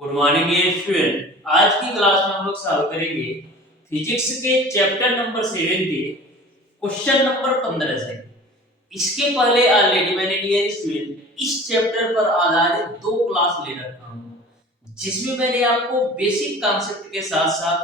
Good morning dear student. आज की class में हम लोग सॉल्व करेंगे फिजिक्स के चैप्टर नंबर 7 के क्वेश्चन नंबर 15 से। इसके पहले ऑलरेडी मैंने डियर स्टूडेंट इस चैप्टर पर आधारित 2 क्लास ले रखा हूं, जिसमें मैंने आपको बेसिक कॉन्सेप्ट के साथ साथ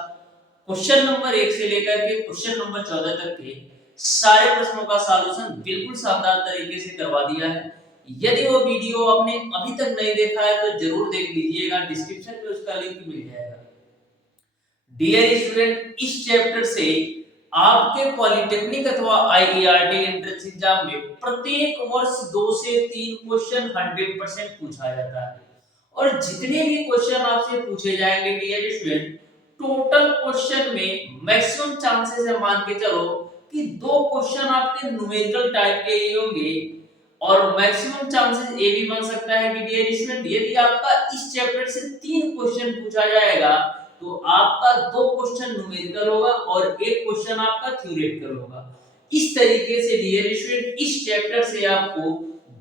क्वेश्चन नंबर 1 से लेकर के क्वेश्चन नंबर 14 तक के सारे प्रश्नों का सॉल्यूशन बिल्कुल शानदार तरीके से करवा दिया है। यदि वो वीडियो आपने अभी तक नहीं देखा है तो जरूर देख लीजिएगा, डिस्क्रिप्शन में उसका लिंक मिल जाएगा। डियर स्टूडेंट, इस चैप्टर से आपके पॉलिटेक्निक अथवा आईईआरटी एंट्रेंस एग्जाम में प्रत्येक वर्ष 2 से 3 क्वेश्चन 100% पूछा जाता है और जितने भी क्वेश्चन आपसे पूछे जाएंगे डियर स्टूडेंट, टोटल क्वेश्चन में मैक्सिमम चांसेस है, मान के चलो कि 2 क्वेश्चन आपके न्यूमेरिकल टाइप के ही होंगे और मैक्सिमम चांसेस ये भी बन सकता है कि डियर स्टूडेंट यदि आपका इस चैप्टर से 3 क्वेश्चन पूछा जाएगा तो आपका 2 क्वेश्चन न्यूमेरिकल होगा और 1 क्वेश्चन आपका थ्योरेटिकल होगा। इस तरीके से डियर स्टूडेंट इस चैप्टर से आपको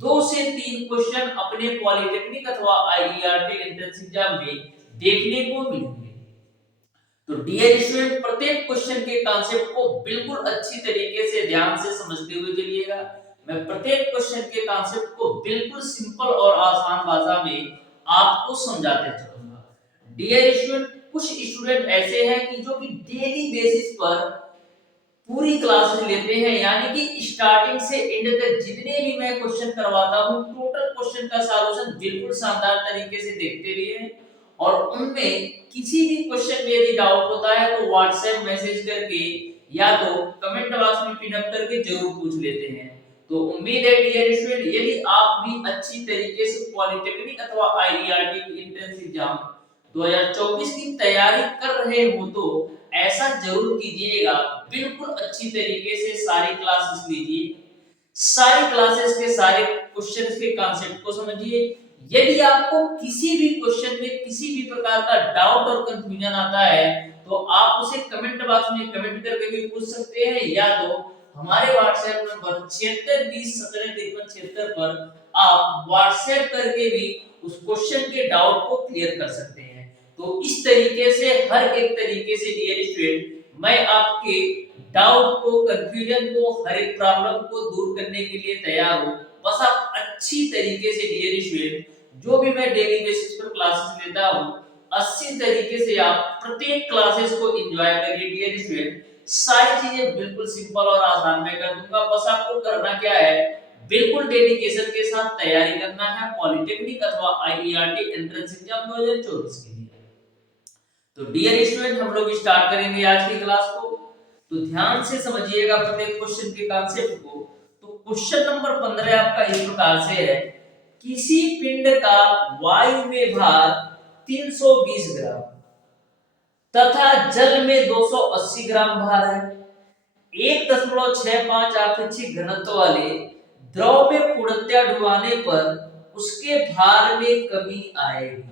2 से 3 क्वेश्चन अपने पॉलिटेक्निक अथवा आईईआरटी एंट्रेंस एग्जाम में देखने को मिलेंगे। तो डियर स्टूडेंट, प्रत्येक क्वेश्चन के कॉन्सेप्ट को बिल्कुल अच्छी तरीके से ध्यान से समझते हुए चलिएगा। मैं प्रत्येक क्वेश्चन के कॉन्सेप्ट को बिल्कुल सिंपल और आसान भाषा में आपको समझाते चलूंगा। डियर स्टूडेंट, कुछ स्टूडेंट ऐसे हैं कि जो कि डेली बेसिस पर पूरी क्लासेस लेते हैं, यानी कि स्टार्टिंग से एंड तक जितने भी मैं क्वेश्चन करवाता हूं टोटल क्वेश्चन का सॉल्यूशन बिल्कुल शानदार तरीके से देखते भी हैं और उनमें किसी भी क्वेश्चन में यदि डाउट होता है तो व्हाट्सएप मैसेज करके या तो कमेंट बॉक्स में पिन अप करके जरूर पूछ लेते हैं। तो उम्मीद है डियर स्टूडेंट, यदि आप भी अच्छी तरीके से पॉलिटेक्निक अथवा आईईआरटी एंट्रेंस एग्जाम 2024 की तैयारी कर रहे हो तो ऐसा जरूर कीजिएगा। बिल्कुल अच्छी तरीके से सारी क्लासेस लीजिए, सारी क्लासेस के सारे क्वेश्चंस के कॉन्सेप्ट को समझिए। यदि आपको किसी भी क्वेश्चन में किसी भी प्रकार का डाउट और कंफ्यूजन आता है तो आप उसे कमेंट बॉक्स में कमेंट करके भी पूछ सकते हैं या तो हमारे व्हाट्सएप नंबर 7620175376 पर आप व्हाट्सएप करके भी उस क्वेश्चन के डाउट को क्लियर कर सकते हैं। तो इस तरीके से हर एक तरीके से डियर स्टूडेंट मैं आपके डाउट को, कंफ्यूजन को, हर एक प्रॉब्लम को दूर करने के लिए तैयार हूं। बस आप अच्छी तरीके से डियर स्टूडेंट जो भी मैं डेली बेसिस पर क्लासेस लेता हूं अच्छी तरीके से आप प्रत्येक क्लासेस को एंजॉय करिए डियर स्टूडेंट। सारी चीजें बिल्कुल सिंपल और आसान में कर दूंगा। बस आपको करना क्या है, बिल्कुल डेडिकेशन के साथ तैयारी करना है पॉलिटेक्निक अथवा आईईआरटी एंट्रेंस एग्जाम 2024 के लिए। तो डियर स्टूडेंट, हम लोग स्टार्ट करेंगे आज की क्लास को। तो ध्यान से समझिएगा प्रत्येक क्वेश्चन के कॉन्सेप्ट को। तो क्वेश्चन नंबर 15 आपका इस प्रकार से है, किसी पिंड का वायु में भार 320 ग्राम तथा जल में 280 ग्राम भार है। 1.65 आपेक्षिक घनत्व वाले द्रव में पूर्णतया डुबाने पर उसके भार में कमी आएगी।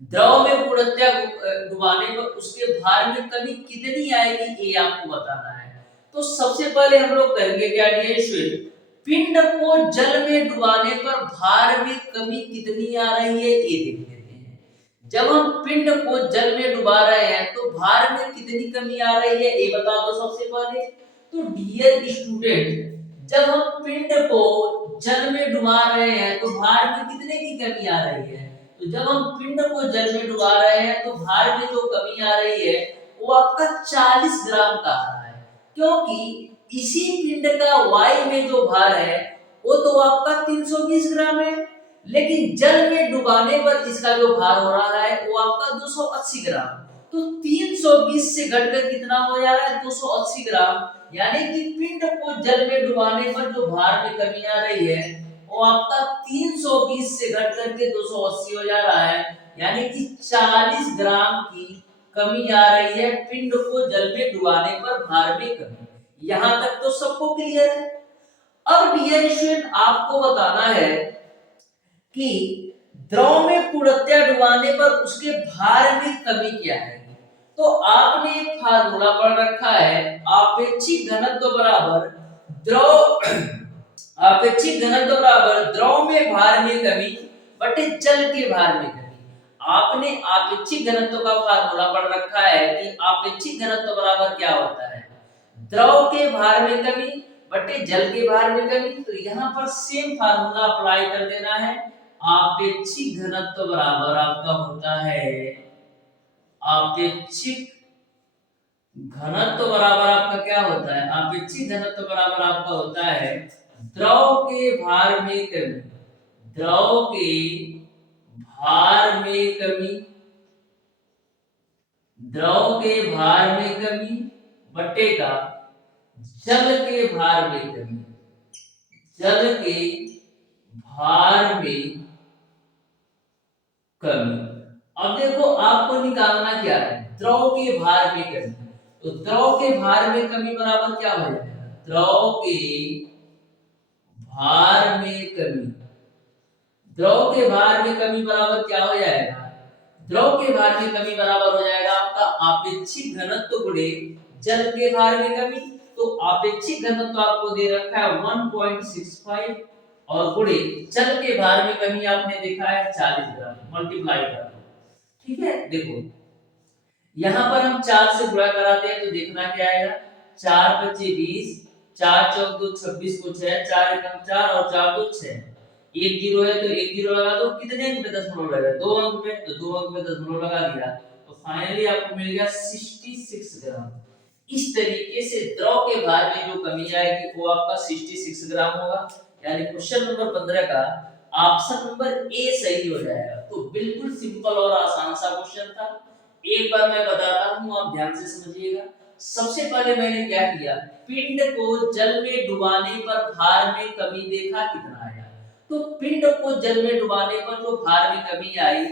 द्रव में पूर्णतया डुबाने पर उसके भार में कमी कितनी आएगी ये आपको बताना है। तो सबसे पहले हम लोग करेंगे क्या डियर स्टूडेंट, पिंड को जल में डुबाने पर भार में कमी कितनी आ रही है ये देख लेते हैं। जब हम पिंड को जल में डुबा रहे हैं तो भार में कितनी कमी आ रही है ये बता दो सबसे पहले। तो डियर स्टूडेंट, जब हम पिंड को जल में डुबा रहे हैं तो भार में कितने की कमी आ रही है। तो जब हम पिंड को जल में डुबा रहे हैं तो भार में जो कमी आ रही है वो आपका 40 ग्राम का आ रहा है, क्योंकि इसी पिंड का वायु में जो भार है वो तो आपका 320 ग्राम है, लेकिन जल में डुबाने पर इसका जो भार हो रहा है वो आपका 280 ग्राम। तो 320 से घटकर कितना हो जा रहा है, 280 ग्राम। यानी कि पिंड को जल में डुबाने पर जो भार में कमी आ रही है वो आपका 320 से घट करके 280 हो जा रहा है, यानी कि 40 ग्राम की कमी आ रही है पिंड को जल में डुबाने पर भार में कमी। यहां तक तो सबको क्लियर है। अब डियर स्टूडेंट आपको बताना है कि द्रव में पूर्णतया डुबाने पर उसके भार में कमी क्या है। तो आपने एक फार्मूला पढ़ रखा है, आपेक्षिक घनत्व बराबर द्रव आपेक्षिक घनत्व बराबर द्रव में भार में कमी बटे जल के भार में कमी। आपने आपेक्षिक घनत्व का फार्मूला पढ़ रखा है कि आपेक्षिक घनत्व बराबर क्या होता है, द्रव के भार में कमी बटे जल के भार में कमी। तो यहाँ पर सेम फार्मूला अप्लाई कर देना है। आपेक्षिक घनत्व बराबर आपका होता है, आपेक्षिक घनत्व बराबर आपका क्या होता है, आपेक्षिक घनत्व बराबर आपका होता है द्रव के भार में कमी, द्रव के भार में कमी, द्रव के भार में कमी बटेगा जल के भार में कमी, जल के भार में कमी। अब देखो आपको निकालना क्या है, द्रव के भार में कमी। तो द्रव के भार में कमी बराबर क्या हो जाएगा, द्रव के भार में कमी, द्रव के भार में कमी बराबर क्या हो जाएगा, द्रव के भार में कमी बराबर हो जाएगा आपका आपेक्षिक घनत्व गुणे जल के भार में कमी। तो आपेक्षिक घनत्व आपको दे रखा है 1.65 और गुणे जल के भार में कमी आपने देखा है 40 ग्राम, मल्टीप्लाई कर दो। ठीक है, देखो यहां पर हम 4 से गुणा कराते हैं तो देखना क्या आएगा, 4 × 5 = 20, 4 × 4 = 26 को 6, 4 × 4 और 4 × 2 = 6। एक जीरो है तो एक जीरो लगा दो, कितने अंक पे दशमलव लगेगा, 2 अंक पे, तो 2 अंक पे दशमलव लगा दिया तो फाइनली आपको मिल गया 66 ग्राम। इस तरीके से द्रव के भार में जो कमी आएगी वो आपका 66 ग्राम होगा। यानी क्वेश्चन नंबर 15 का ऑप्शन नंबर ए सही हो जाएगा। तो बिल्कुल सिंपल और आसान सा क्वेश्चन था। एक बार मैं बताता हूं, आप ध्यान से समझिएगा। सबसे पहले मैंने क्या किया, पिंड को जल में डुबाने पर भार में कमी देखा कितना आया। तो पिंड को जल में डुबाने पर जो भार में कमी आई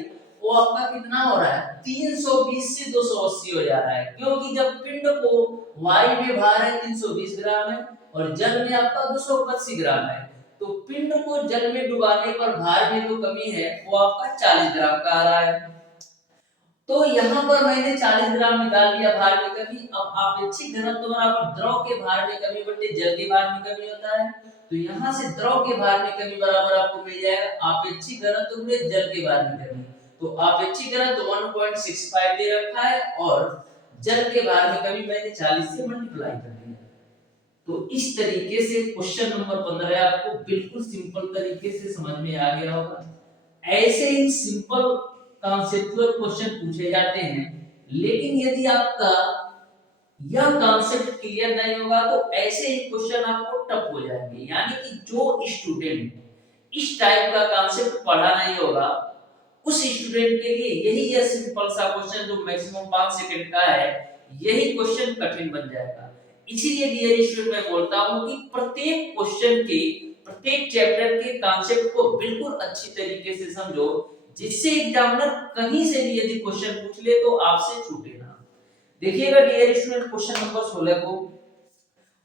वो आपका कितना हो रहा है, 320 से 280 हो जा रहा है। क्योंकि जब पिंड को वायु में भार है 320 ग्राम है और जल में आपका 280 ग्राम है, तो पिंड को जल में डुबाने पर भार में जो कमी है वो आपका 40 ग्राम का आ रहा है। तो यहाँ पर मैंने 40 ग्राम निकाल लिया भार में कमी। अब आपेक्षिक घनत्व बराबर द्रव के भार में कमी बटे जल के भार में कमी होता है। तो यहाँ से द्रव के भार में कमी बराबर आपको मिल जाएगा आपेक्षिक घनत्व गुणे जल के भार में कमी। तो आपेक्षिक घनत्व 1.65 दे रखा है और जल के भार में कमी मैंने 40 से मल्टीप्लाई कर दिया। तो इस तरीके से क्वेश्चन नंबर 15 आपको बिल्कुल सिंपल तरीके से समझ में आ गया होगा। ऐसे ही सिंपल कॉन्सेप्चुअल क्वेश्चन पूछे जाते हैं, लेकिन यदि आपका यह कॉन्सेप्ट क्लियर नहीं होगा तो ऐसे ही क्वेश्चन आपको टफ हो जाएंगे। यानी कि जो स्टूडेंट इस टाइप का कॉन्सेप्ट पढ़ा नहीं होगा उस स्टूडेंट के लिए यही यह सिंपल सा क्वेश्चन जो मैक्सिमम 5 सेकंड का है, यही क्वेश्चन कठिन बन जाएगा। इसीलिए डियर स्टूडेंट मैं बोलता हूं कि प्रत्येक क्वेश्चन के प्रत्येक चैप्टर के कॉन्सेप्ट को बिल्कुल अच्छी तरीके से समझो, जिससे एग्जामिनर कहीं से भी यदि क्वेश्चन पूछ ले तो आपसे छूटे ना। देखिएगा डियर स्टूडेंट क्वेश्चन नंबर 16 को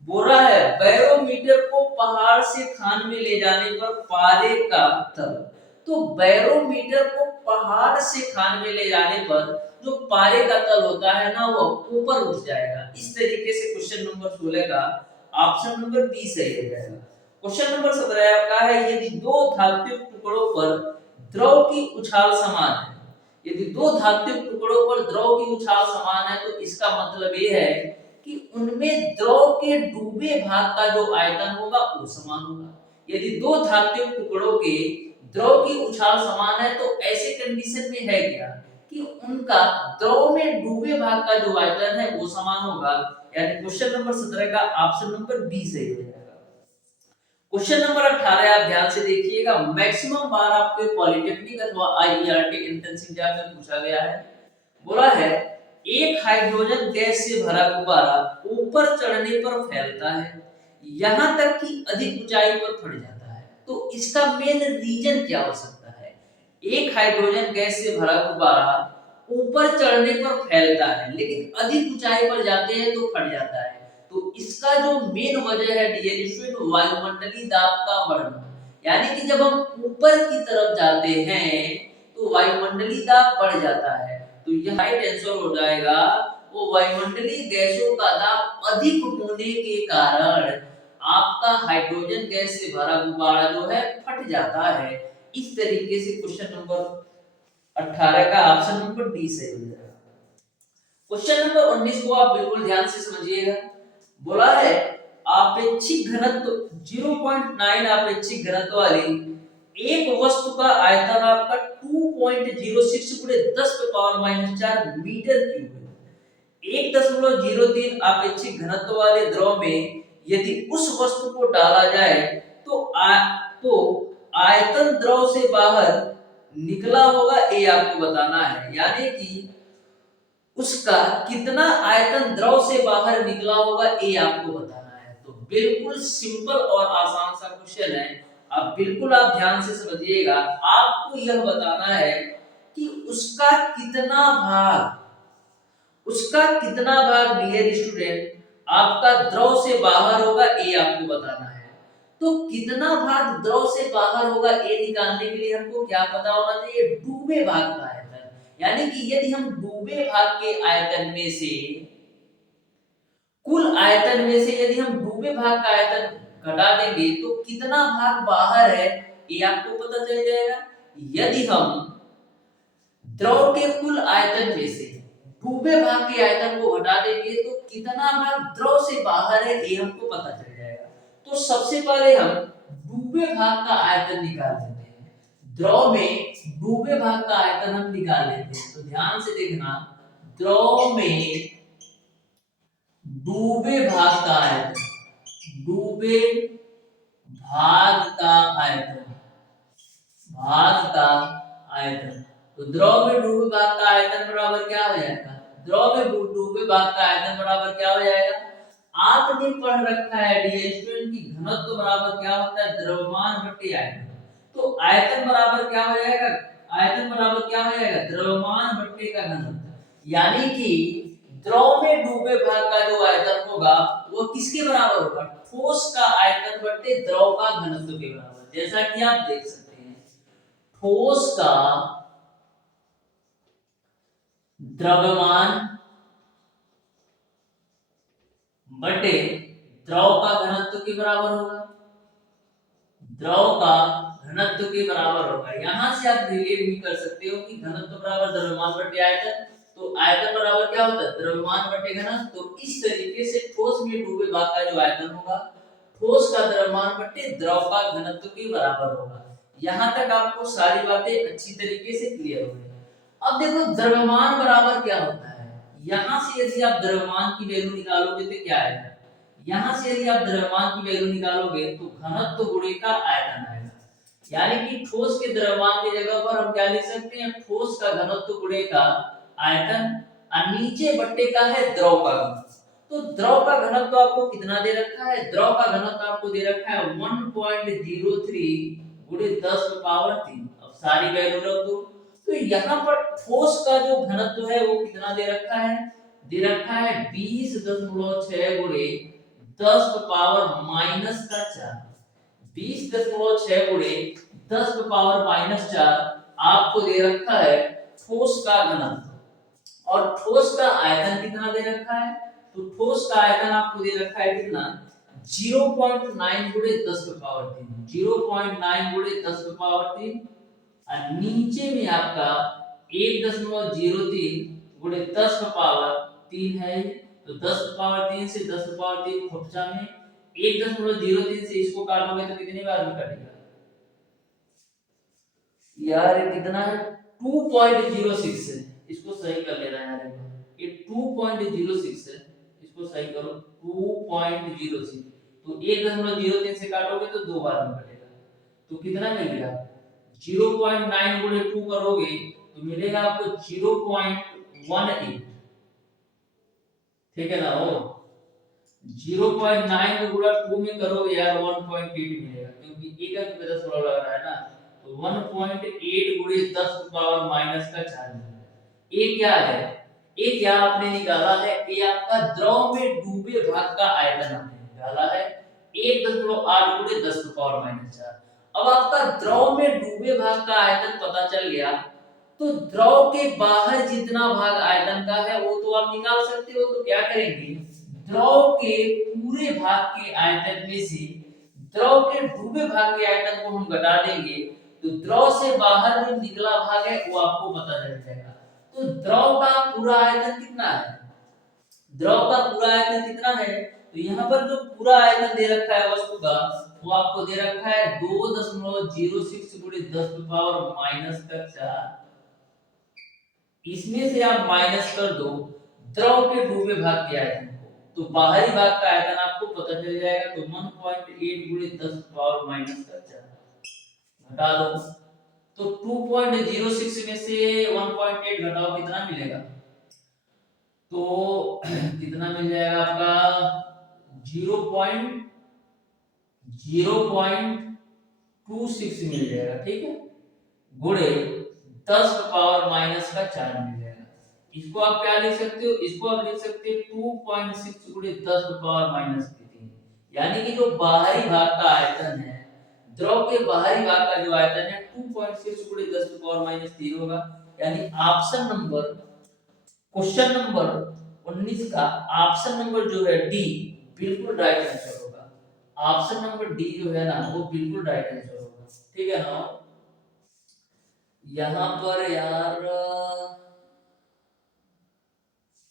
बोल रहा है बैरोमीटर को पहाड़ से खान में ले जाने पर पारे का तल। तो बैरोमीटर को पहाड़ से खान में ले जाने पर जो पारे का तल होता है ना वो ऊपर उठ जाएगा। इस तरीके से क्वेश्चन नंबर 16 का ऑप्शन नंबर बी सही हो जाएगा। क्वेश्चन नंबर 17 आपका है यदि दो धात्विक टुकड़ों पर द्रव की उछाल समान है, यदि दो धात्विक टुकड़ों पर द्रव की उछाल समान है तो इसका मतलब ये है कि उनमें द्रव के डूबे भाग का जो आयतन होगा वो समान होगा। यदि दो धात्विक टुकड़ों के द्रव की उछाल समान है तो ऐसे कंडीशन में है क्या कि उनका द्रव में डूबे भाग का जो आयतन है वो समान होगा। यानी क्वेश्चन नंबर 17 का ऑप्शन नंबर बी सही हो जाएगा। क्वेश्चन नंबर 18 आप ध्यान से देखिएगा। मैक्सिमम बार आपके पॉलिटेक्निक अथवा आईईआरटी एंट्रेंस एग्जाम में पूछा गया है। बोला है एक हाइड्रोजन गैस से भरा गुब्बारा ऊपर चढ़ने पर फैलता है, यहां तक कि अधिक ऊंचाई पर फट जाता है। तो इसका मेन रीजन क्या हो सकता है? एक हाइड्रोजन गैस से भरा गुब्बारा ऊपर चढ़ने पर फैलता है लेकिन अधिक ऊंचाई पर जाते हैं तो फट जाता है। तो इसका जो मेन वजह है डियर स्टूडेंट वायुमंडलीय दाब का बढ़ना। यानी कि जब हम ऊपर की तरफ जाते हैं तो वायुमंडलीय दाब बढ़ जाता है। तो यह राइट आंसर हो जाएगा वो वायुमंडलीय गैसों का दाब अधिक होने के कारण आपका हाइड्रोजन गैस से भरा गुब्बारा जो है फट जाता है। इस तरीके से क्वेश्चन नंबर 18 का ऑप्शन नंबर डी सही हो जाएगा। क्वेश्चन नंबर 19 को आप बिल्कुल ध्यान से समझिएगा। बोला है आपेक्षिक घनत्व 0.9 आपेक्षिक घनत्व वाली एक वस्तु का आयतन आपका 2.06 गुणे 10 पे पावर -4 मीटर क्यूब है। 1.03 आपेक्षिक घनत्व वाले द्रव में यदि उस वस्तु को डाला जाए तो तो आयतन द्रव से बाहर निकला होगा, ये आपको बताना है। यानी कि उसका कितना आयतन द्रव से बाहर निकला होगा, ये आपको बताना है। तो बिल्कुल सिंपल और आसान सा क्वेश्चन है, आप बिल्कुल आप ध्यान से समझिएगा। आपको यह बताना है कि उसका कितना भाग डियर स्टूडेंट आपका द्रव से बाहर होगा, ये आपको बताना है। तो कितना भाग द्रव से बाहर होगा, ये निकालने के लिए हमको क्या पता होना चाहिए? डूबे भाग का आयतन। यानी कि यदि हम डूबे भाग के आयतन में से कुल आयतन में से यदि हम डूबे भाग का आयतन घटा देंगे तो कितना भाग बाहर है, ये आपको पता चल जाएगा। यदि हम द्रव के कुल आयतन में से डूबे भाग के आयतन को घटा देंगे तो कितना भाग द्रव से बाहर है, ये हमको पता चल जाएगा। तो सबसे पहले हम डूबे भाग का आयतन निकाल लेते हैं। द्रव में डूबे भाग का आयतन हम निकाल लेते हैं। तो ध्यान से देखना, द्रव में डूबे भाग का आयतन, डूबे भाग का आयतन, भाग का आयतन। तो द्रव में डूबे भाग का आयतन बराबर क्या हो जाएगा? द्रव में डूबे भाग का आयतन बराबर क्या हो जाएगा? आपने पढ़ रखा है डियर स्टूडेंट की घनत्व बराबर क्या होता है? द्रव्यमान बटे आयतन। तो आयतन बराबर क्या हो जाएगा? आयतन बराबर क्या हो जाएगा? द्रव्यमान बटे का घनत्व। यानी कि द्रव में डूबे भाग का जो आयतन होगा वो किसके बराबर होगा? ठोस का आयतन बटे द्रव का घनत्व के बराबर। जैसा कि आप देख सकते हैं, ठोस का द्रव्यमान बटे द्रव का घनत्व के बराबर होगा। द्रव का घनत्व के बराबर होगा। यहां से आप रिलेट भी कर सकते हो कि घनत्व बराबर द्रव्यमान बटे आयतन। तो आयतन बराबर क्या होता है? द्रव्यमान बटे घनत्व। तो इस तरीके से ठोस में डूबे भाग का जो आयतन होगा, ठोस का द्रव्यमान बटे द्रव का घनत्व के बराबर होगा। यहां तक आपको सारी बातें अच्छी तरीके से क्लियर हो गई। अब देखो द्रव्यमान बराबर क्या होता है। यहां से यदि आप द्रव्यमान की वैल्यू निकालोगे तो क्या आएगा? यहां से यदि आप द्रव्यमान की वैल्यू निकालोगे तो घनत्व गुणे का आयतन आएगा। यानी कि ठोस के द्रव्यमान की जगह पर हम क्या लिख सकते हैं? ठोस का घनत्व गुणे का आयतन और नीचे बट्टे का है द्रव का घनत्व। तो द्रव का घनत्व आपको कितना दे रखा है? द्रव का घनत्व आपको दे रखा है 1.03 गुणे 10 पावर 3। अब सारी वैल्यू रख दो। तो यहाँ पर ठोस का जो घनत्व है वो कितना दे रखा है? दे रखा है 20.6 गुणे 10 पावर -4। 20.6 गुणे 10 पावर -4 आपको दे रखा है ठोस का घनत्व। और ठोस का आयतन कितना दे रखा है? तो ठोस का आयतन आपको दे रखा है कितना? 0.9 गुणे 10 पावर 3। 0.9 गुणे 10 पावर 3 और नीचे में आपका 1.03 गुणे 10 पावर 3 है। तो 10 पावर 3 से 10 पावर 3 खुटचा में 1.03 से इसको काटोगे तो कितनी बार में कटेगा? यार ये कितना है? 2.06 है। इसको सही कर लेना यार, ये 2.06 है। इसको सही करो, 2.06। तो 1.03 से काटोगे तो दो बार में कटेगा। तो कितना मिल गया? 0.9 गुणे 2 करोगे तो मिलेगा आपको 0.18। ठीक है ना? वो 0.9 को गुणा 2 में करोगे यार 1.8 मिलेगा, क्योंकि एक अंक पे 10 थोड़ा लग रहा है ना। तो 1.8 गुणे 10 पावर -4। ये क्या है? ये क्या आपने निकाला है? ये आपका द्रव में डूबे भाग का आयतन आपने निकाला है 1.8 गुणे 10 पावर -4। अब आपका द्रव में डूबे भाग का आयतन पता चल गया, तो द्रव के बाहर जितना भाग आयतन का है वो तो आप निकाल सकते हो। तो क्या करेंगे? द्रव के पूरे भाग के आयतन में से द्रव के डूबे भाग के आयतन को हम घटा देंगे तो द्रव से बाहर जो निकला भाग है वो आपको पता चल जाएगा। तो द्रव का पूरा आयतन कितना है, द्रव का पूरा आयतन कितना है, तो यहाँ पर जो पूरा आयतन दे रखा है वस्तु का वो आपको दे रखा है 2.06 गुणे 10⁻⁻⁴। इसमें से आप माइनस कर दो द्रव के डूबे भाग के आयतन को, तो बाहरी भाग का आयतन आपको पता चल जाएगा। तो 1.8 गुणे 10⁻⁴ घटा दो, तो 2.06 में से 1.8 घटाओ कितना मिलेगा, तो कितना मिल जाएगा आपका 0.26 मिल जाएगा, ठीक है, गुणे 10⁻⁻⁴ मिल जाएगा। इसको आप क्या लिख सकते हो, इसको आप लिख सकते हो 2.6 गुणे 10⁻⁻3, यानी कि जो बाहरी भाग का आयतन है, द्रव के बाहरी भाग का जो आयतन है 2.6 गुणे 10⁻⁻3 होगा। यानी ऑप्शन नंबर, क्वेश्चन नंबर 19 का ऑप्शन नंबर जो है डी बिल्कुल राइट आंसर होगा। ऑप्शन नंबर डी जो है ना वो बिल्कुल राइट आंसर होगा, ठीक है ना। यहाँ पर यार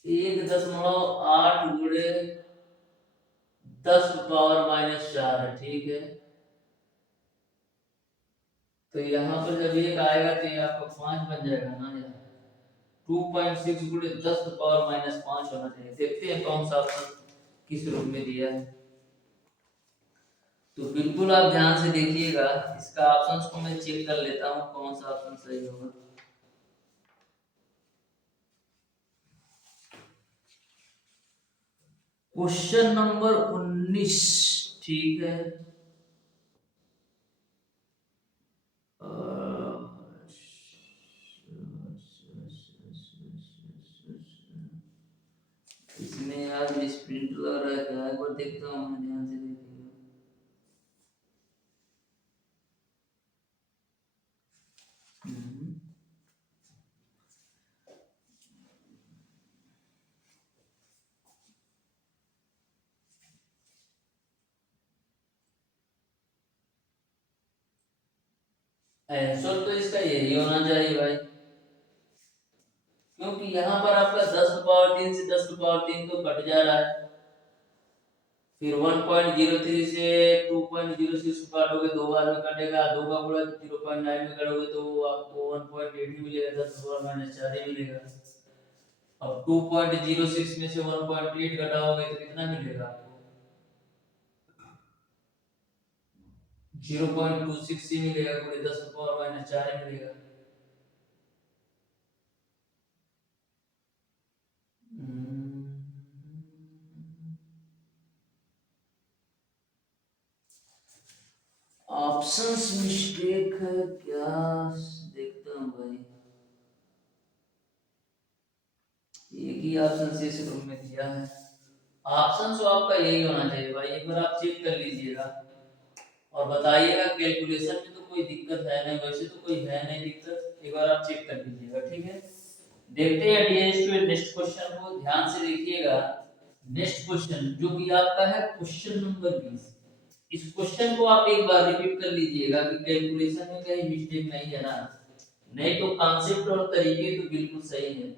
1.8 गुणे 10⁻⁻4 है, ठीक है। तो यहाँ पर जब एक आएगा तो ये आपका 5 बन जाएगा ना यार, 2.6 गुणे 10⁻⁻5 होना चाहिए। देखते हैं कौन सा ऑप्शन किस रूप में दिया है। तो बिल्कुल आप ध्यान से देखिएगा, इसका ऑप्शंस को मैं चेक कर लेता हूँ कौन सा ऑप्शन सही होगा। क्वेश्चन नंबर 19, ठीक है। इसमें यार मिसप्रिंट लग रहा है क्या, एक बार देखता हूँ मैं, ध्यान से देखिएगा। आंसर तो इसका यही होना चाहिए भाई, क्योंकि यहाँ पर आपका 10⁻3 से 10⁻3 तो कट जा रहा है, फिर 1.03 से 2.06 को काटोगे, दो बार में कटेगा, दो का गुणा 0.9 में करोगे तो आपको 1.8 ही मिलेगा, 10⁻⁻4 ही मिलेगा। अब 2.06 में से 1.8 घटाओगे तो कितना मिलेगा आपको, 0.26 ही मिलेगा, गुणे 10⁻⁻4 ही मिलेगा। ऑप्शंस मिस्टेक है क्या, देखता हूँ भाई। एक ही ऑप्शन से इस रूम में दिया है, ऑप्शन तो आपका यही होना चाहिए भाई। एक बार आप चेक कर लीजिएगा और बताइएगा, कैलकुलेशन में तो कोई दिक्कत है नहीं, वैसे तो कोई है नहीं दिक्कत, एक बार आप चेक कर लीजिएगा, ठीक है। देखते हैं डियर स्टूडेंट नेक्स्ट क्वेश्चन को, ध्यान से देखिएगा। नेक्स्ट क्वेश्चन जो कि आपका है क्वेश्चन नंबर 20। इस क्वेश्चन को आप एक बार रिपीट कर लीजिएगा कि कैलकुलेशन में कहीं मिस्टेक नहीं है ना, नहीं तो कॉन्सेप्ट और तरीके तो बिल्कुल सही है।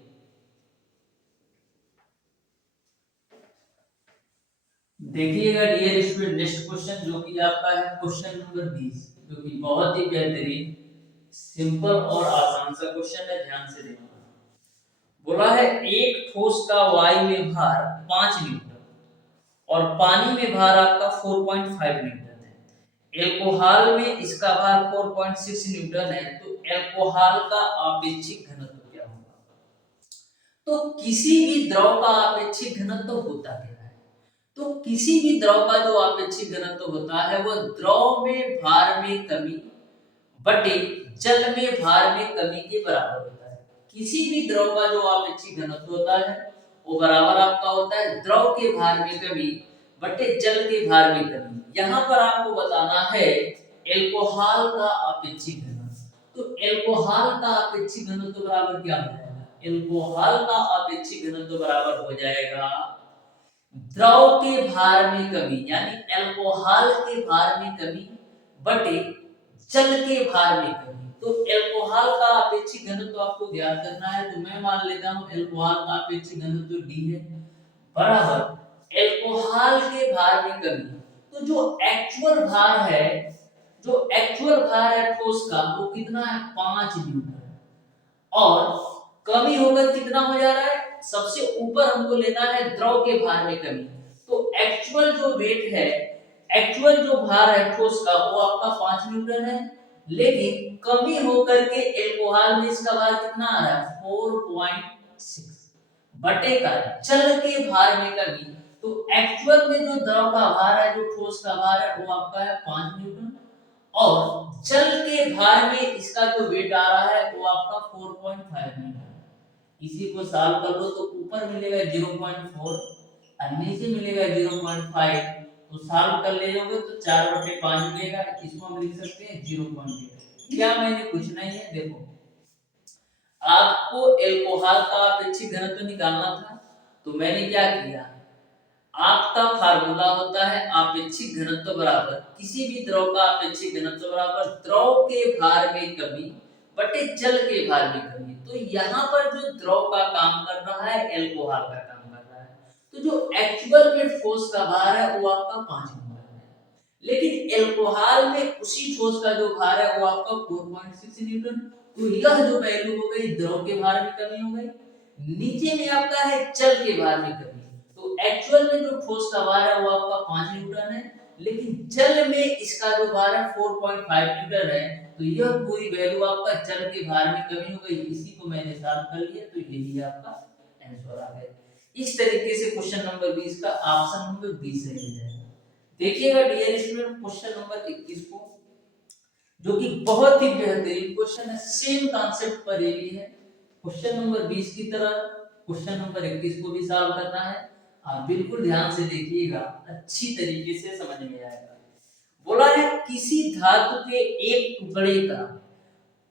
देखिएगा डियर स्टूडेंट नेक्स्ट क्वेश्चन जो कि आपका है क्वेश्चन नंबर 20, जो कि बहुत ही बेहतरीन, सिंपल और आसान सा क्वेश्चन है, ध्यान से देखना। बोला है एक ठोस का वायु में भार 5 न्यूटन और पानी में भार आपका 4.5 न्यूटन है। एल्कोहल में इसका भार 4.6 न्यूटन है, तो एल्कोहल का आपेक्षिक घनत्व क्या होगा। तो किसी भी द्रव का आपेक्षिक घनत्व होता क्या है, तो किसी भी द्रव का जो आपेक्षिक घनत्व होता है वो द्रव में भार में कमी बटे जल में भार में कमी के बराबर होता है। किसी भी द्रव का जो आपेक्षिक घनत्व होता है वो बराबर आपका होता है द्रव के भार में कमी बटे जल के भार में कमी। यहाँ पर आपको बताना है एल्कोहल का आपेक्षिक घनत्व, तो एल्कोहल का आपेक्षिक घनत्व बराबर क्या हो जाएगा, एल्कोहल का आपेक्षिक घनत्व बराबर हो जाएगा द्रव के भार में कमी, यानी एल्कोहल के भार में कमी बटे जल के भार में कमी। तो एल्कोहल का अपेक्षित घनत्व आपको ज्ञात करना है, तो मैं मान लेता हूं एल्कोहल का अपेक्षित घनत्व D है बराबर एल्कोहल के भार में कमी। तो जो एक्चुअल भार है ठोस का वो कितना है 5 न्यूटन, और कमी होकर कितना हो जा रहा है, सबसे ऊपर हमको लेना है द्रव के भार में कमी। तो एक्चुअल जो भार है ठोस का वो आपका 5 न्यूटन है, लेकिन कमी होकर के एल्कोहल में इसका भार कितना आ रहा है 4.6 बटे का जल के भार में कमी। तो एक्चुअल में जो द्रव का भार है, जो ठोस का भार है वो आपका है 5 न्यूटन, और जल के भार में इसका जो वेट आ रहा है वो आपका 4.5 न्यूटन। इसी को सॉल्व कर लो तो ऊपर मिलेगा 0.4 और नीचे मिलेगा 0.5, तो सॉल्व कर ले लोगे तो 4/5 मिलेगा। इसको हम लिख सकते हैं 0.8। क्या मैंने कुछ नहीं है, देखो आपको एल्कोहल का अपेक्षित घनत्व निकालना था, तो मैंने क्या किया, आपका फार्मूला होता है अपेक्षित घनत्व बराबर किसी भी द्रव का अपेक्षित घनत्व बराबर द्रव के भार में कमी बटे जल के भार में कमी। तो यहाँ पर जो द्रव का काम कर रहा है एल्कोहल का काम कर रहा है, तो जो एक्चुअल में ठोस का भार है वो आपका 5 न्यूटन है, लेकिन एल्कोहल में उसी ठोस का जो भार है वो आपका 4.6 न्यूटन। तो यह जो वैल्यू हो गई द्रव के भार में कमी हो गई। नीचे में आपका है जल के भार में कमी, तो एक्चुअल में जो ठोस का भार है वो आपका 5 न्यूटन है, लेकिन जल में इसका जो भार है 4.5 न्यूटन है। तो यह पूरी वैल्यू आपका जल के भार में कमी हो गई। इसी को मैंने सॉल्व कर लिया, तो यही आपका आंसर आ गया। इस तरीके से क्वेश्चन नंबर 20 का ऑप्शन नंबर 20 सही हो जाएगा। देखिएगा डियर स्टूडेंट क्वेश्चन नंबर 21 को, जो कि बहुत ही बेहतरीन क्वेश्चन है, सेम कॉन्सेप्ट पर ये भी है। क्वेश्चन नंबर 20 की तरह क्वेश्चन नंबर 21 को भी सॉल्व करना है। आप बिल्कुल ध्यान से देखिएगा, अच्छी तरीके से समझ में आएगा। बोला है किसी धातु के एक टुकड़े का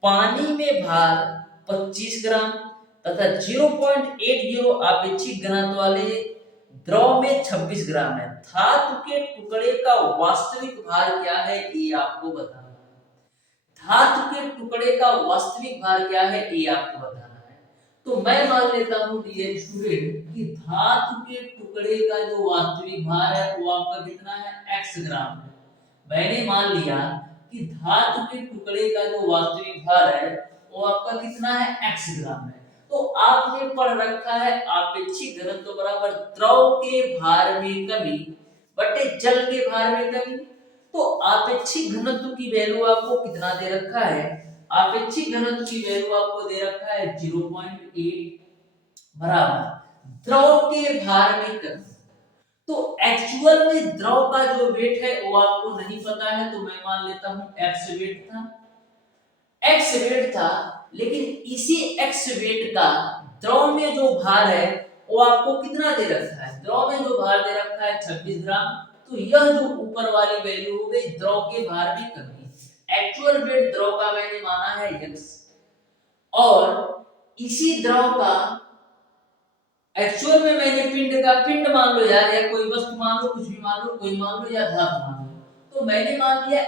पानी में भार 25 ग्राम तथा 0.80 आपेक्षिक घनत्व वाले द्रव में 26 ग्राम है। धातु के टुकड़े का वास्तविक भार क्या है ये आपको बताना है। धातु के टुकड़े का वास्तविक भार क्या है ये आपको बताना है। तो मैं मान लेता हूं डियर स्टूडेंट कि धातु के टुकड़े का जो वास्तविक भार है वो आपका कितना है x ग्राम है। मैंने मान लिया कि धातु के टुकड़े का जो वास्तविक भार है वो आपका कितना है x ग्राम है। तो आपने पढ़ रखा है आपेक्षिक घनत्व बराबर द्रव के भार में कमी बटे जल के भार में कमी। तो आपेक्षिक घनत्व की वैल्यू आपको कितना दे रखा है, आपेक्षिक घनत्व की वैल्यू आपको दे रखा है 0.8 बराबर द्रव के भार में कमी। तो एक्चुअल में द्रव का जो वेट है वो आपको नहीं पता है, तो मैं मान लेता हूं x वेट था, लेकिन इसी x वेट का द्रव में जो भार है वो आपको कितना दे रखा है, द्रव में जो भार दे रखा है 26 ग्राम। तो यह जो ऊपर वाली वैल्यू हो गई द्रव के भार में कमी। एक्चुअल वेट द्रव का मैंने माना है x, और इसी द्रव का एक्चुअल में मैंने पिंड मान लो यार, या कोई वस्तु मान लो, कुछ भी मान लो, कोई मान लो या धातु मान लो, तो मैंने मान लिया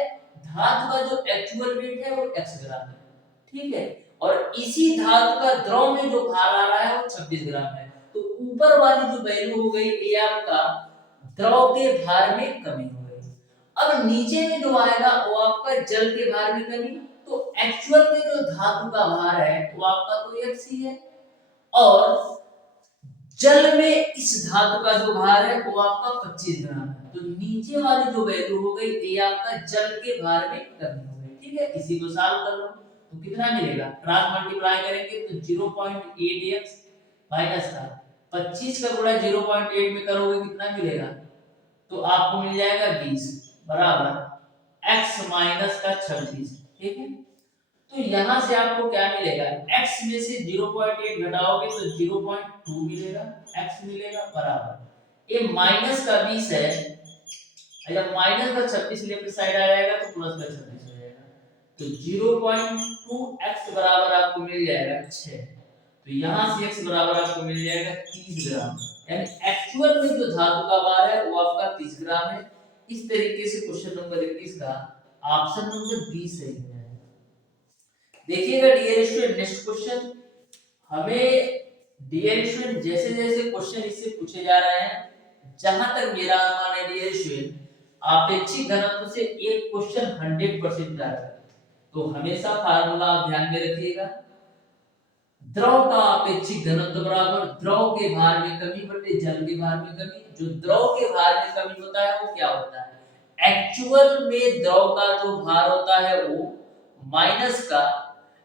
धातु का जो एक्चुअल वेट है वो x ग्राम है, ठीक है, और इसी धातु का द्रव में जो भार आ रहा है वो 26 ग्राम है। तो ऊपर वाली जो वैल्यू हो गई ये आपका द्रव के भार में कमी हो गई। अब नीचे में जो आएगा वो आपका जल के भार में कमी। तो एक्चुअल में जो धातु का भार है वो आपका तो x ही है, और जल में इस धातु का जो भार है वो आपका 25 ग्राम है। तो नीचे वाली जो वैल्यू हो गई ये आपका जल के भार में कमी हो गई, ठीक है। इसी को सॉल्व कर लो तो कितना मिलेगा, क्रॉस मल्टीप्लाई करेंगे तो 0.8x माइनस का 25 का गुणा 0.8 में करोगे कितना मिलेगा, तो आपको मिल जाएगा 20 बराबर x माइनस का 26, ठीक है। तो यहां से आपको क्या मिलेगा, x में से 0.8 घटाओगे तो 0.2 मिलेगा, x मिलेगा बराबर ये माइनस का 20 है, जब माइनस का 26 लेफ्ट साइड आ जाएगा तो प्लस का 26 हो जाएगा। तो 0.2x बराबर आपको मिल जाएगा 6। तो यहां से x बराबर आपको मिल जाएगा 30 ग्राम, यानी एक्चुअल में जो धातु का भार है वो आपका 30 ग्राम है। इस तरीके से क्वेश्चन नंबर 21 का ऑप्शन नंबर बी सही है। देखिएगा डियर स्टूडेंट, नेक्स्ट क्वेश्चन। हमें डियर स्टूडेंट जैसे जैसे क्वेश्चन इससे पूछे जा रहे हैं, जहां तक मेरा अनुमान है डियर स्टूडेंट, आपेक्षिक घनत्व से एक क्वेश्चन 100% आ रहा है। तो हमेशा फार्मूला आप ध्यान में रखिएगा, द्रव का आपेक्षिक घनत्व बराबर द्रव के भार में कमी बटे जल के भार में कमी। जो द्रव के भार में कमी होता है वो क्या होता है, एक्चुअल में द्रव का जो भार होता है वो माइनस का,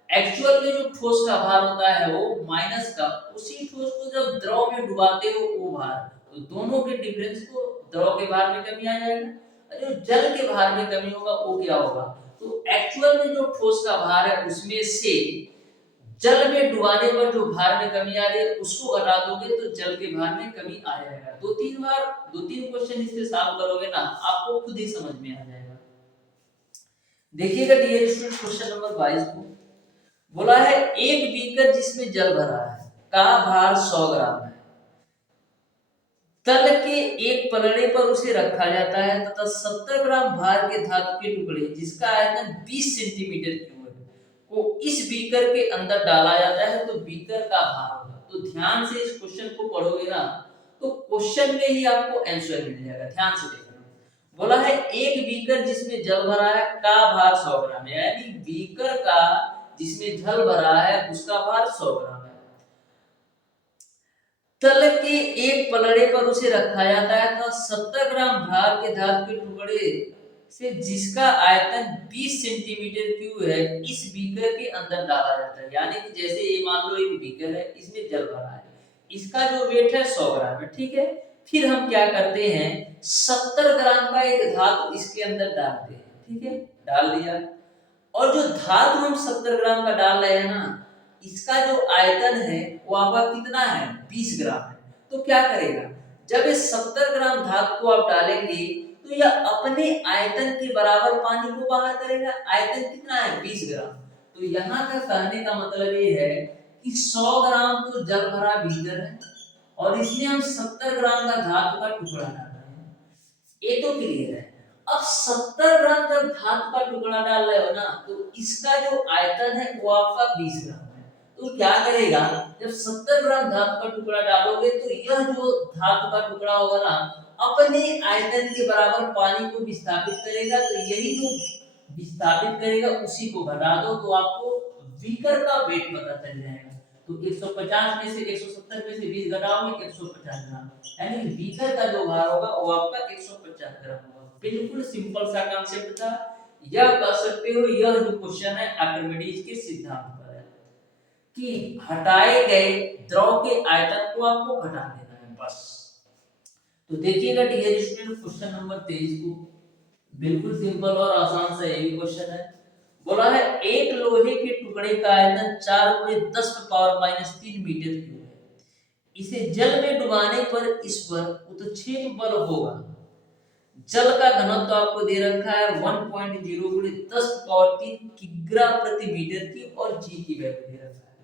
एक्चुअल में जो ठोस का भार होता है वो माइनस का, उसी ठोस को जब द्रव में डुबाते हो वो भार, तो दोनों के डिफरेंस को द्रव के भार में कमी आ जाएगा, और जो जल के भार में कमी होगा वो क्या होगा, तो एक्चुअल में जो ठोस का भार है उसमें से जल में डुबाने पर जो भार में कमी आ रही है उसको घटा दोगे तो जल के भार में कमी आ जाएगा। दो तीन क्वेश्चन इससे सॉल्व करोगे ना, आपको खुद ही समझ में आ जाएगा। देखिएगा डियर स्टूडेंट क्वेश्चन नंबर 22 को बोला है, एक बीकर जिसमें जल भरा है का भार 100 ग्राम है, तल के एक पलड़े पर उसे रखा जाता है तथा 70 ग्राम भार के धातु के टुकड़े जिसका आयतन 20 सेंटीमीटर क्यूब है को इस बीकर के अंदर डाला जाता है तो बीकर का भार होगा। तो ध्यान से इस क्वेश्चन को पढ़ोगे ना तो क्वेश्चन में ही आपको आंसर मिल जाएगा। ध्यान से देखना, बोला है एक बीकर जिसमें जल भरा है का भार 100 ग्राम है, यानी बीकर का जिसमें जल भरा है उसका भार 100 ग्राम है। तल के एक पलड़े पर उसे रखा जाता है तो 70 ग्राम भार के धातु के टुकड़े से जिसका आयतन 20 सेंटीमीटर क्यूब है इस बीकर के अंदर डाला जाता है। यानी कि जैसे ये मान लो एक बीकर है, इसमें जल भरा है, इसका जो वेट है 100 ग्राम है, ठीक है। फिर हम क्या करते हैं, 70 ग्राम का एक धातु इसके अंदर डालते हैं, ठीक है, डाल दिया। और जो धातु हम 70 ग्राम का डाल रहे हैं ना, इसका जो आयतन है वो आपका कितना है, 20 ग्राम है। तो क्या करेगा, जब ये 70 ग्राम धातु को आप डालेंगे तो यह अपने आयतन के बराबर पानी को बाहर करेगा। आयतन कितना है, 20 ग्राम। तो यहाँ का कहने का मतलब ये है कि 100 ग्राम तो जल भरा बीकर है और इसमें हम 70 ग्राम का धातु का टुकड़ा डाल रहे हैं, ये तो क्लियर है। अब 70 ग्राम जब धातु का टुकड़ा डाल रहे हो ना तो इसका जो आयतन है वो आपका 20 ग्राम है। तो क्या करेगा, जब 70 ग्राम धातु का टुकड़ा डालोगे तो यह जो धातु का टुकड़ा होगा ना अपने आयतन के बराबर पानी को विस्थापित करेगा। तो यही जो विस्थापित करेगा उसी को घटा दो तो आपको बीकर का वेट पता चल जाएगा। तो 150 में से 170 में से 20 घटाओगे 150 ग्राम, यानी बीकर का जो भार होगा वो आपका 150 ग्राम होगा। बिल्कुल सिंपल सा कॉन्सेप्ट था। यह कह सकते हो यह जो क्वेश्चन है आर्किमिडीज के सिद्धांत पर है कि हटाए गए द्रव के आयतन को आपको घटा देना है बस। तो देखिएगा डियर स्टूडेंट क्वेश्चन नंबर 23 को, बिल्कुल सिंपल और आसान सा यही क्वेश्चन है। बोला है एक लोहे के टुकड़े का आयतन 4×10⁻³ मीटर क्यूब है, इसे जल में डुबाने पर इस पर उत्क्षेप बल होगा। जल का घनत्व आपको दे रखा है 1.0×10⁻³ किग्रा प्रति मीटर क्यूब और जी की वैल्यू दे रखा है।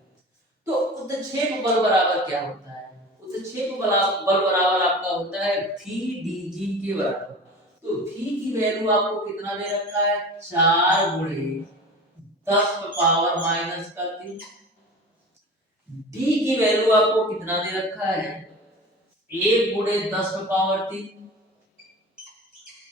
तो उत्क्षेप बल बराबर क्या होता है, उत्क्षेप बल बराबर आपका होता है VdG के बराबर। तो V की वैल्यू आपको कितना दे रखा है, 4×10⁻³ D की वैल्यू आपको कितना दे रखा है, 1×10⁻³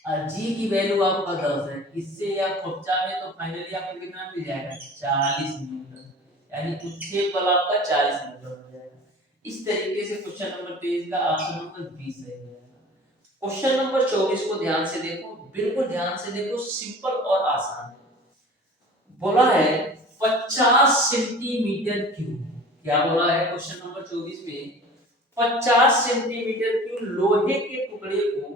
और G की वैल्यू आपका 10 है। इससे या खुपचा में तो फाइनली आपको कितना मिल जाएगा, 40 न्यूटन, यानी उत्क्षेप बल आपका 40 न्यूटन हो जाएगा। इस तरीके से क्वेश्चन नंबर 23 का ऑप्शन नंबर 20 सही हो जाएगा। क्वेश्चन नंबर 24 को ध्यान से देखो, बिल्कुल ध्यान से देखो, सिंपल और आसान है। बोला है 50 सेंटीमीटर क्यूब, क्या बोला है क्वेश्चन नंबर 24 में, 50 सेंटीमीटर क्यूब लोहे के टुकड़े को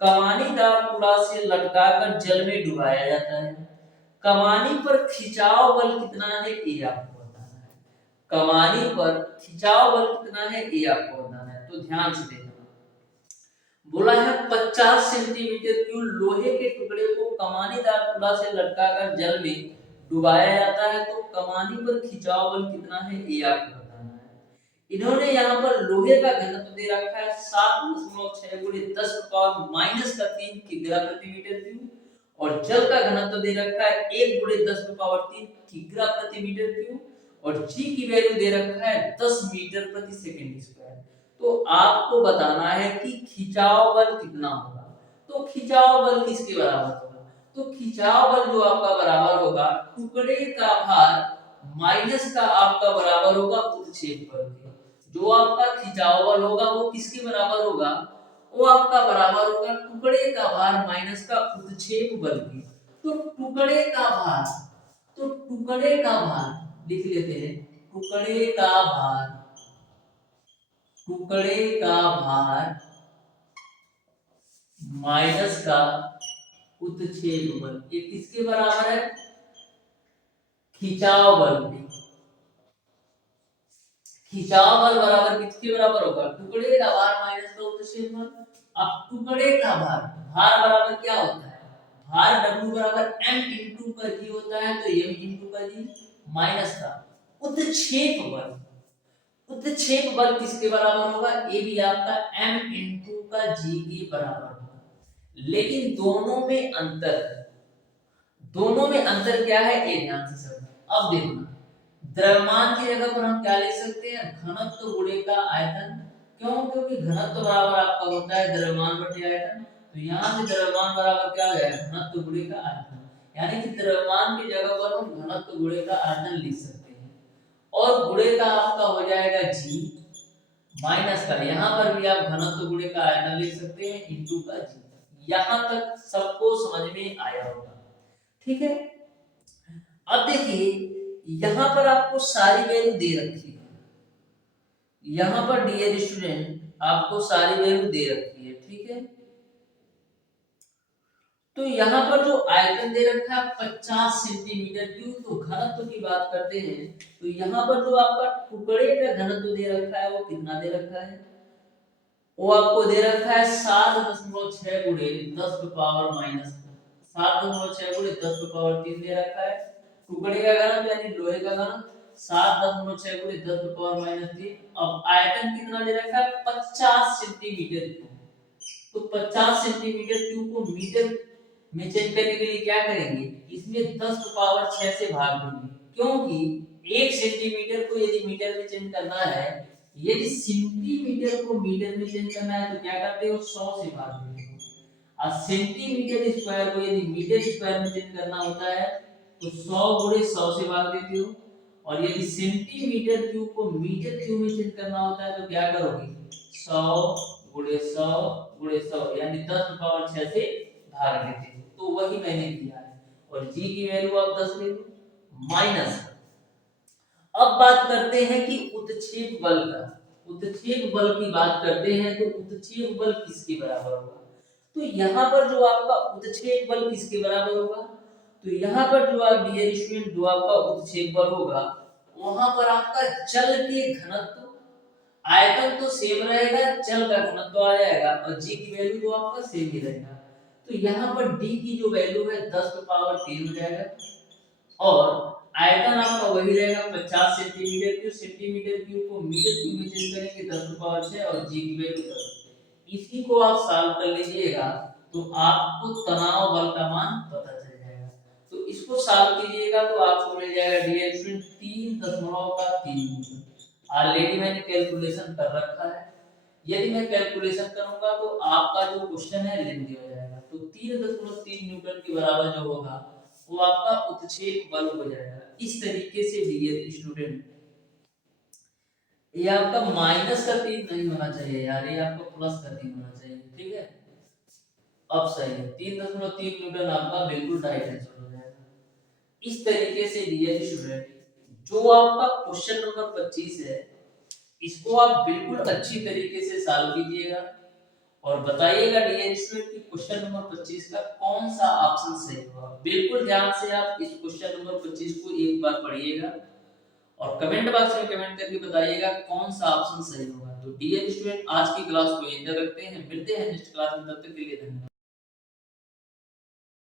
कमानीदार पुड़ा से लटकाकर जल में डुबाया जाता है। कमानी पर खिंचाव बल कितना है ये आपको बताना है। कमानी पर खिंचाव बल कितना है ये आपको बताना है। तो ध्यान से देखना, बोला है 50 सेंटीमीटर क्यूब लोहे के टुकड़े को कमानीदार पुड़ा से लटकाकर जल में डुबाया जाता है। तो कमानी पर खिंचाव बल कितना है ये आपको बताना है। इन्होंने यहाँ पर लोहे का घनत्व दे रखा है 7.6 × 10⁻³ किग्रा प्रति मीटर क्यूब और जल का घनत्व दे रखा है 1 गुणे 10 की पावर 3 किग्रा प्रति मीटर क्यूब और जी की वैल्यू दे रखा है 10 मीटर प्रति सेकंड स्क्वायर। तो आपको बताना है कि खिंचाव बल कितना होगा। तो खिंचाव बल किसके बराबर होगा? तो खिंचाव बल जो आपका बराबर होगा टुकड़े का भार माइनस का आपका बराबर होगा उत्क्षेप बल के। जो आपका खिंचाव बल होगा वो किसके बराबर होगा? वो आपका बराबर होगा टुकड़े का भार माइनस का उत्क्षेप बल की। तो टुकड़े का भार, तो टुकड़े का भार लिख लेते हैं, टुकड़े का भार, टुकड़े का भार माइनस का उत्क्षेप बल, ये किसके बराबर है? खिंचाव बल के। खिंचाव बल बराबर किसके बराबर होगा? टुकड़े का भार माइनस का उत्क्षेप बल। अब टुकड़े का भार, भार बराबर क्या होता है? भार W बराबर m इंटू का जी होता है, तो m इंटू का जी माइनस का उत्क्षेप बल। उत्क्षेप बल किसके बराबर होगा? ये भी आपका m इंटू का जी के बराबर होगा। लेकिन दोनों में अंतर क्या है ये ध्यान से समझो। अब देखो द्रव्यमान की जगह पर हम क्या लिख सकते हैं? घनत्व गुणे का आयतन। क्यों? क्योंकि घनत्व बराबर आपका होता है द्रव्यमान बटे आयतन। तो यहाँ से द्रव्यमान बराबर क्या हो जाएगा? घनत्व गुणे का आयतन। यानी कि द्रव्यमान की जगह पर हम घनत्व गुणे का आयतन लिख सकते हैं और गुणे का आपका हो जाएगा जी माइनस का, यहाँ पर भी आप घनत्व गुणे का आयतन लिख सकते हैं इंटू का जी। यहाँ तक सबको समझ में आया होगा, ठीक है। अब देखिए यहाँ पर आपको सारी वैल्यू दे रखी है, यहाँ पर डियर स्टूडेंट आपको सारी वैल्यू दे रखी है, ठीक है। तो यहाँ पर जो आयतन दे रखा है 50 सेंटीमीटर क्यूब, तो घनत्व की बात करते हैं तो यहाँ पर जो आपका टुकड़े का घनत्व दे रखा है वो कितना दे रखा है? वो आपको दे रखा है 7.6 गुणे 10 की पावर माइनस 7.6 गुणे 10 की पावर 3 दे रखा है। टुकड़े का घनत्व यानी लोहे का घनत्व 7.6 गुणे 10 की पावर माइनस 3। अब आयतन कितना दे रखा है? 50 सेंटीमीटर क्यूब। तो 50 सेंटीमीटर क्यूब को मीटर में चेंज करने के लिए क्या करेंगे? इसमें 10 की पावर 6 से भाग देंगे, क्योंकि 1 सेंटीमीटर को यदि मीटर में चेंज करना है, यदि सेंटीमीटर को मीटर में चेंज करना है तो क्या करते हो? 100 से भाग देते हो। और सेंटीमीटर स्क्वायर को यदि मीटर स्क्वायर में चेंज करना होता है तो 100 गुणे 100 से भाग देते हो। और यदि सेंटीमीटर क्यूब को मीटर क्यूब में चेंज करना होता है तो क्या करोगे? 100 गुणे 100 गुणे 100 यानी 10 की पावर 6 से भाग देते हो। तो वही मैंने किया है और जी की वैल्यू आप 10 ले लो माइनस। अब बात करते हैं कि उत्क्षेप बल का। उत्क्षेप बल की बात करते हैं तो उत्क्षेप बल किसके बराबर होगा? तो यहाँ पर जो आपका उत्क्षेप बल किसके बराबर होगा? तो यहाँ पर जो आप डियर स्टूडेंट जो आपका उत्क्षेप बल होगा वहां पर आपका जल के घनत्व, आयतन तो सेम रहेगा, जल का घनत्व आ जाएगा और जी की वैल्यू जो आपका सेम ही रहेगा। तो यहाँ पर डी की जो वैल्यू है 10 की पावर 3 हो जाएगा और आयतन आपका वही रहेगा 50 सेंटीमीटर क्यूब। सेंटीमीटर क्यूब को मीटर क्यूब में चेंज करेंगे 10 की पावर 6 और जी की वैल्यू 10। इसी को आप सॉल्व कर लीजिएगा तो आपको तनाव बल का मान पता चल जाएगा। तो इसको सॉल्व कीजिएगा तो आपको मिल जाएगा डियर स्टूडेंट 3.3 न्यूटन। ऑलरेडी मैंने कैलकुलेशन कर रखा है, यदि मैं कैलकुलेशन करूंगा तो आपका जो क्वेश्चन है लेंथी हो जाएगा। तो 3.3 न्यूटन के बराबर जो होगा वो आपका उत्क्षेप बल हो जाएगा। इस तरीके से डियर स्टूडेंट ये आपका माइनस का 3 नहीं होना चाहिए यार, ये आपका प्लस का 3 होना चाहिए, ठीक है। अब सही है 3.3 न्यूटन आपका बिल्कुल राइट आंसर हो जाएगा। इस तरीके से डियर स्टूडेंट जो आपका क्वेश्चन नंबर 25 है इसको आप बिल्कुल अच्छी तरीके से सॉल्व कीजिएगा और बताइएगा डियर स्टूडेंट कि क्वेश्चन नंबर 25 का कौन सा ऑप्शन सही होगा। बिल्कुल ध्यान से आप इस क्वेश्चन नंबर 25 को एक बार पढ़िएगा और कमेंट बॉक्स में कमेंट करके बताइएगा कौन सा ऑप्शन सही होगा। तो डियर स्टूडेंट आज की क्लास को यहीं तक रखते हैं, मिलते हैं नेक्स्ट क्लास में, तब तक के लिए धन्यवाद।